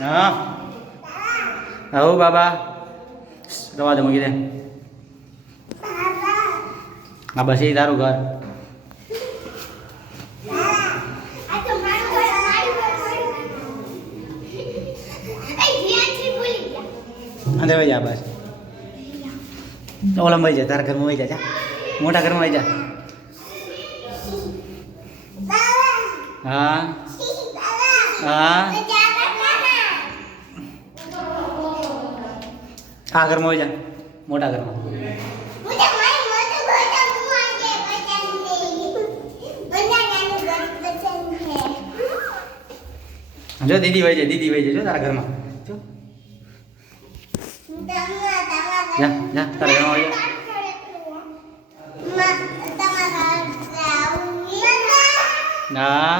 હા આવું બાબા રવા દે મૂકી દે. હા બસ એ તારું ઘર. અંદર વહી જા બસ. ઓલમ વહી જા તારા ઘરમાં વહી જા. મોટા ઘરમાં વહી જા. હા હા આ ઘરમાં વહી જા મોટા ઘરમાં. જો દીદી વહી જાય જો તારા ઘરમાં જો. જા જા તારા ઘરમાં વહી જા. હા